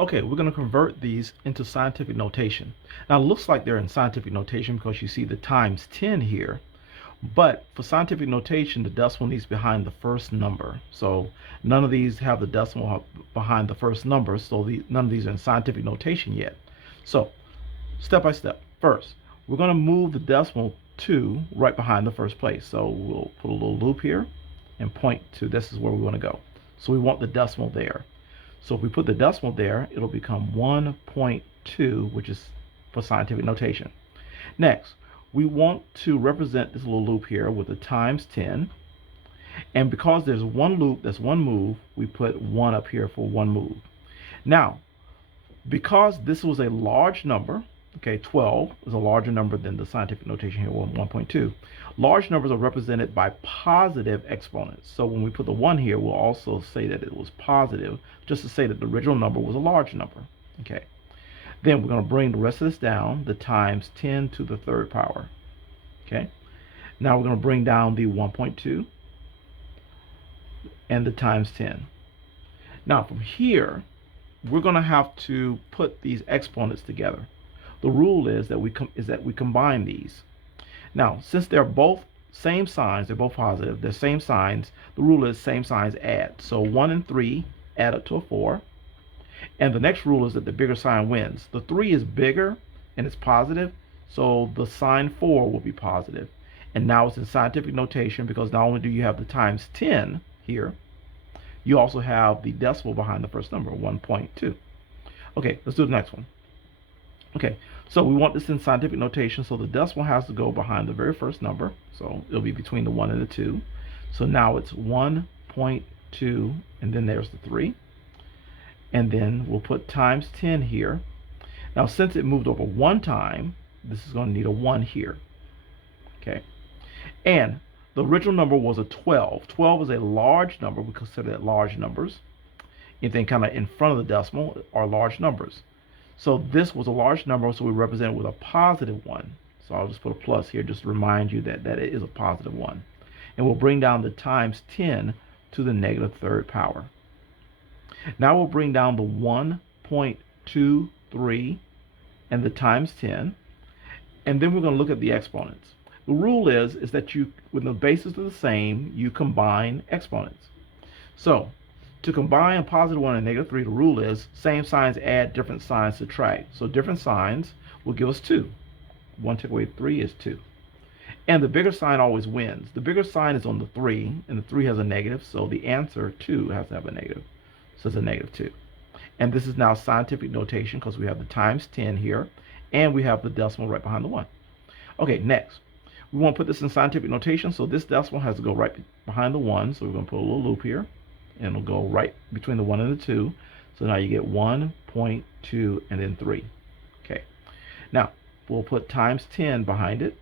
Okay, we're going to convert these into scientific notation. Now, it looks like they're in scientific notation because you see the times 10 here. But for scientific notation, the decimal needs behind the first number. So none of these have the decimal behind the first number, so none of these are in scientific notation yet. So step by step. First, we're going to move the decimal 2 right behind the first place. So we'll put a little loop here and point to this is where we want to go. So we want the decimal there. So if we put the decimal there, it'll become 1.2, which is for scientific notation. Next, we want to represent this little loop here with a times 10. And because there's one loop, that's one move, we put 1 up here for one move. Now, because this was a large number, okay, 12 is a larger number than the scientific notation here, 1.2. Large numbers are represented by positive exponents. So when we put the 1 here, we'll also say that it was positive, just to say that the original number was a large number, okay. Then we're going to bring the rest of this down, the times 10 to the third power, okay. Now we're going to bring down the 1.2 and the times 10. Now from here, we're going to have to put these exponents together. The rule is that we combine these. Now, since they're both same signs, they're both positive, they're same signs, the rule is same signs add. So 1 and 3 add up to a 4. And the next rule is that the bigger sign wins. The 3 is bigger and it's positive, so the sign 4 will be positive. And now it's in scientific notation because not only do you have the times 10 here, you also have the decimal behind the first number, 1.2. Okay, let's do the next one. Okay, so we want this in scientific notation, so the decimal has to go behind the very first number. So it'll be between the 1 and the 2. So now it's 1.2, and then there's the 3. And then we'll put times 10 here. Now, since it moved over one time, this is going to need a 1 here. Okay, and the original number was a 12. 12 is a large number. We consider that large numbers. Anything kind of in front of the decimal are large numbers. So this was a large number, so we represent it with a positive 1. So I'll just put a plus here just to remind you that it is a positive 1. And we'll bring down the times 10 to the negative third power. Now we'll bring down the 1.23 and the times 10. And then we're going to look at the exponents. The rule is that when the bases are the same, you combine exponents. So to combine a positive 1 and negative 3, the rule is same signs add, different signs subtract. So different signs will give us 2. 1 take away 3 is 2. And the bigger sign always wins. The bigger sign is on the 3, and the 3 has a negative, so the answer 2 has to have a negative. So it's a negative 2. And this is now scientific notation because we have the times 10 here, and we have the decimal right behind the 1. Okay, next. We want to put this in scientific notation, so this decimal has to go right behind the 1. So we're going to put a little loop here, and it'll go right between the 1 and the 2. So now you get 1.2 and then 3. Okay. Now, we'll put times 10 behind it.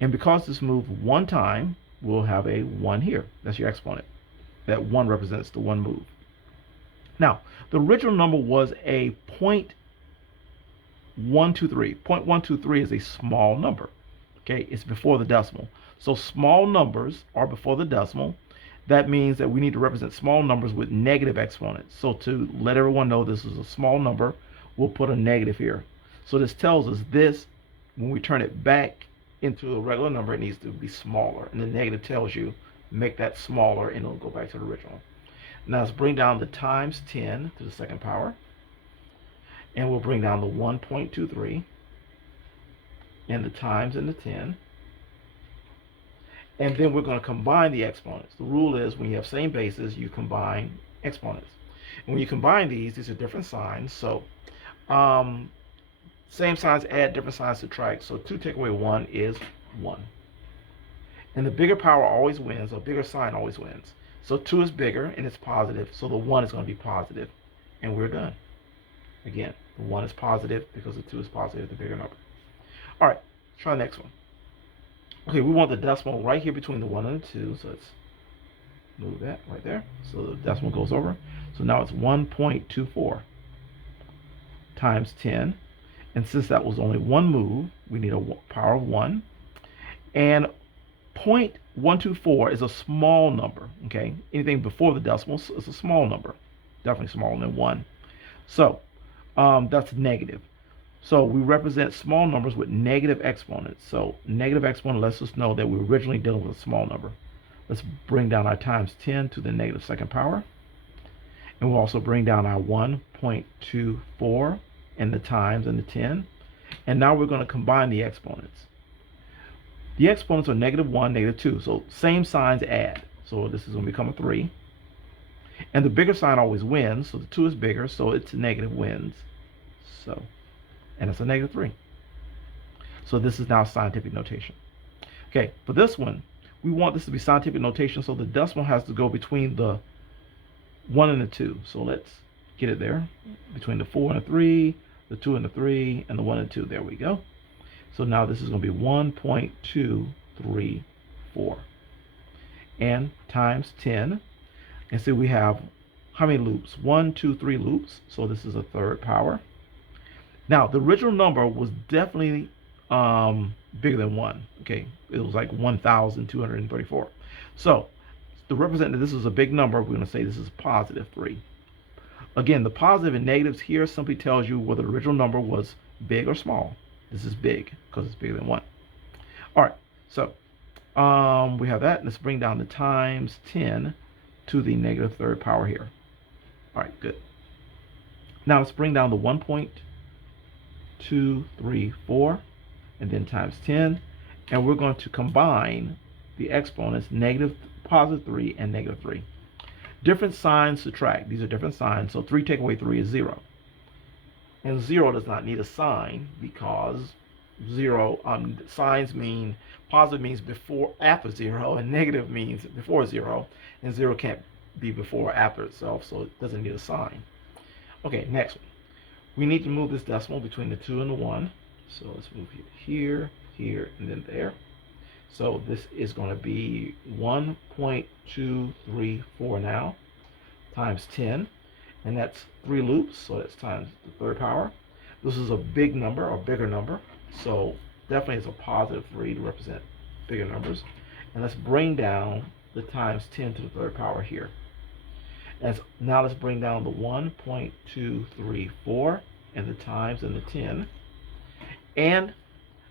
And because this moved one time, we'll have a 1 here. That's your exponent. That 1 represents the 1 move. Now, the original number was a 0.123. 0.123 is a small number. Okay, it's before the decimal. So small numbers are before the decimal. That means that we need to represent small numbers with negative exponents. So to let everyone know this is a small number, we'll put a negative here. So this tells us this, when we turn it back into a regular number, it needs to be smaller. And the negative tells you, make that smaller and it'll go back to the original. Now let's bring down the times 10 to the second power. And we'll bring down the 1.23 and the times and the 10. And then we're going to combine the exponents. The rule is when you have same bases, you combine exponents. And when you combine these are different signs. So same signs add, different signs subtract. So 2 take away 1 is 1. And the bigger power always wins, or bigger sign always wins. So 2 is bigger and it's positive, so the 1 is going to be positive. And we're done. Again, the 1 is positive because the 2 is positive, the bigger number. All right, let's try the next one. Okay, we want the decimal right here between the 1 and the 2, so let's move that right there. So the decimal goes over. So now it's 1.24 times 10. And since that was only one move, we need a power of 1. And 0.124 is a small number, okay? Anything before the decimal is a small number, definitely smaller than 1. So that's negative. So we represent small numbers with negative exponents. So negative exponent lets us know that we're originally dealing with a small number. Let's bring down our times 10 to the negative second power. And we'll also bring down our 1.24 and the times and the 10. And now we're going to combine the exponents. The exponents are -1, -2. So same signs add. So this is going to become a 3. And the bigger sign always wins. So the 2 is bigger. So it's negative wins. So, and it's a -3. So this is now scientific notation. Okay, for this one, we want this to be scientific notation. So the decimal has to go between the 1 and the 2. So let's get it there. Between the 4 and the 3, the 2 and the 3, and the 1 and 2. There we go. So now this is going to be 1.234. And times 10. And so we have how many loops? 1, 2, 3 loops. So this is a third power. Now, the original number was definitely bigger than 1. Okay, it was like 1,234. So to represent that this is a big number, we're going to say this is positive 3. Again, the positive and negatives here simply tells you whether the original number was big or small. This is big because it's bigger than 1. All right, so we have that. Let's bring down the times 10 to the negative third power here. All right, good. Now let's bring down the 1.234 and then times 10. And we're going to combine the exponents, positive 3 and -3. Different signs subtract. These are different signs. So 3 take away 3 is 0. And 0 does not need a sign because 0 signs mean positive means after 0 and negative means before 0, and 0 can't be before or after itself, so it doesn't need a sign. Okay, next one. We need to move this decimal between the 2 and the 1. So let's move it here, here, and then there. So this is going to be 1.234 now times 10. And that's 3 loops, so that's times the third power. This is a big number, or bigger number, so definitely it's a positive 3 to represent bigger numbers. And let's bring down the times 10 to the third power here. Now let's bring down the 1.234 and the times and the 10. And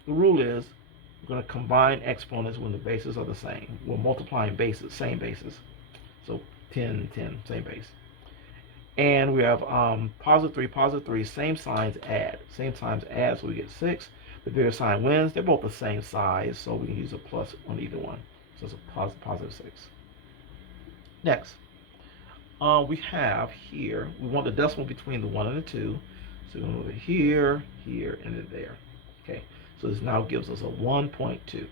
the rule is we're going to combine exponents when the bases are the same. We're multiplying bases, same bases. So 10, 10, same base. And we have positive 3, same signs add. Same signs add, so we get 6. The bigger sign wins. They're both the same size, so we can use a plus on either one. So it's a positive 6. Next, we have here, we want the decimal between the 1 and the 2. So we're going to move it here, here, and then there. Okay, so this now gives us a 1.2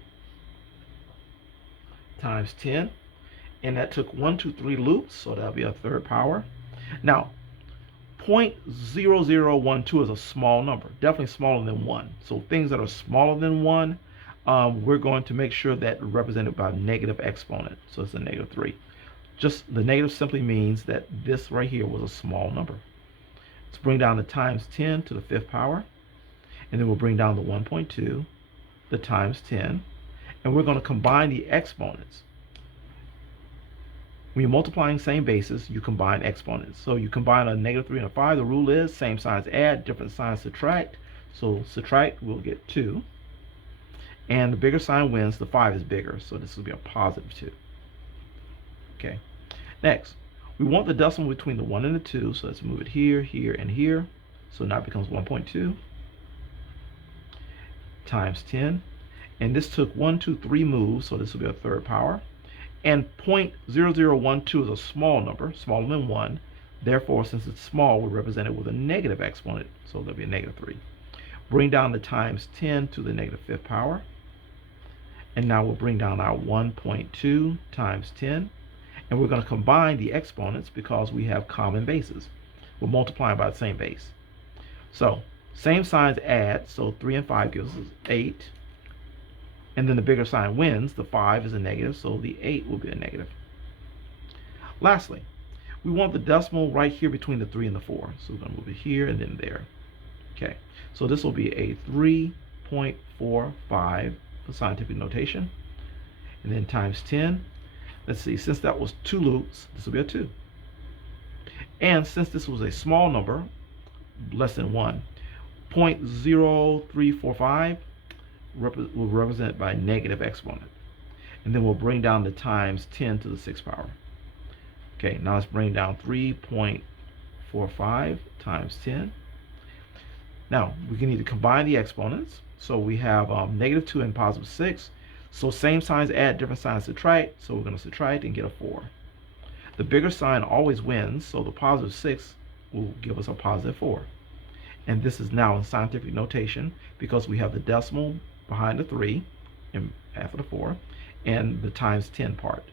times 10. And that took 1, 2, 3 loops, so that'll be a third power. Now, 0.0012 is a small number, definitely smaller than 1. So things that are smaller than 1, we're going to make sure that represented by a negative exponent. So it's a -3. Just the negative simply means that this right here was a small number. Let's bring down the times 10 to the 5th power. And then we'll bring down the 1.2, the times 10. And we're going to combine the exponents. When you're multiplying same bases, you combine exponents. So you combine a -3 and a 5. The rule is same signs add, different signs subtract. So subtract, we'll get 2. And the bigger sign wins. The 5 is bigger, so this will be a positive 2. Okay. Next, we want the decimal between the 1 and the 2. So let's move it here, here, and here. So now it becomes 1.2 times 10. And this took 1, 2, 3 moves, so this will be a third power. And 0.0012 is a small number, smaller than 1. Therefore, since it's small, we represent it with a negative exponent, so there'll be a -3. Bring down the times 10 to the -5th power. And now we'll bring down our 1.2 times 10. And we're going to combine the exponents because we have common bases. We're multiplying by the same base. So, same signs add, so 3 and 5 gives us 8. And then the bigger sign wins. The 5 is a negative, so the 8 will be a negative. Lastly, we want the decimal right here between the 3 and the 4. So we're going to move it here and then there. Okay, so this will be a 3.45 for scientific notation. And then times 10. Let's see, since that was 2 loops, this will be a 2. And since this was a small number, less than 1. 0.0345 will represent by negative exponent. And then we'll bring down the times 10 to the 6th power. Okay, now let's bring down 3.45 times 10. Now, we can need to combine the exponents. So we have negative 2 and positive 6. So same signs add, different signs subtract. So we're going to subtract and get a 4. The bigger sign always wins, so the positive 6 will give us a positive 4. And this is now in scientific notation because we have the decimal behind the 3 and after the 4 and the times 10 part.